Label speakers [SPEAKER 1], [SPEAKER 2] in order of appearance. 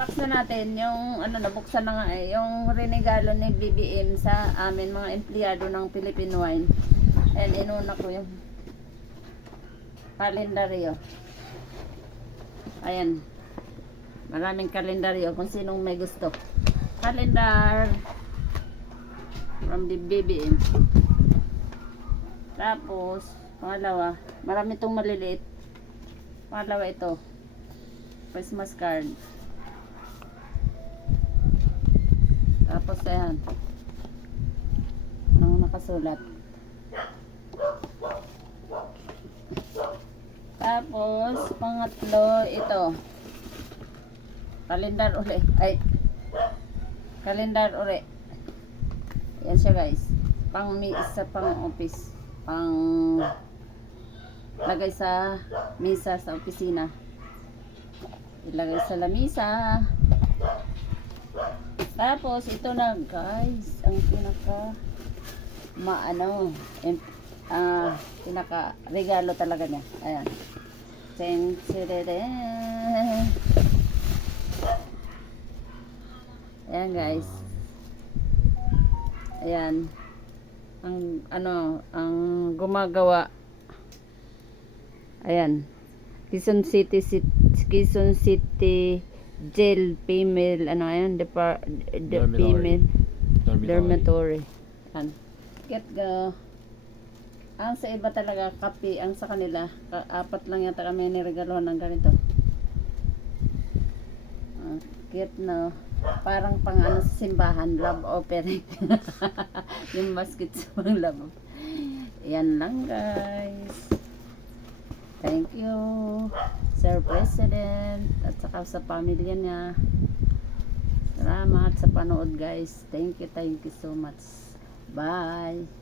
[SPEAKER 1] unbox na natin yung ano nabuksan na nga eh, yung regalo ni BBM sa amin mga empleyado ng Philippine Wine. And inuna ko yung kalendaryo. Ayan. Maraming kalendaryo kung sinong may gusto. Kalendar from the BBM. Tapos, pangalawa, marami itong maliliit. Pangalawa ito, Christmas card. Tapos, ayan. Ang nakasulat. Tapos, pangatlo, ito. Kalendar uli. Ay, kalendar uli. Yan siya guys. Pang sa pang office. Pang lagay sa misa sa opisina. Ilagay sa lamisa. Tapos ito na guys, ang pinaka maano, ah, pinaka regalo talaga niya. Ayan. Ten. Ayan guys. Ayan. Ang ano, ang gumagawa. Ayan. Quezon City, Cit- Quezon City Jail Female ano ayan, depar, de,
[SPEAKER 2] Dormitory.
[SPEAKER 1] female
[SPEAKER 2] Dormitory.
[SPEAKER 1] dormitory. Ayan. Get go. Ang sa iba talaga kape, ang sa kanila ka- apat lang yata kami niregalohan ng ganito. Ah, cute no. Parang pang ano sa simbahan, love offering. yung basket sa mga love. Yan lang guys. Thank you, Sir President, at saka sa pamilya niya. Salamat sa panood guys. Thank you, thank you so much. Bye.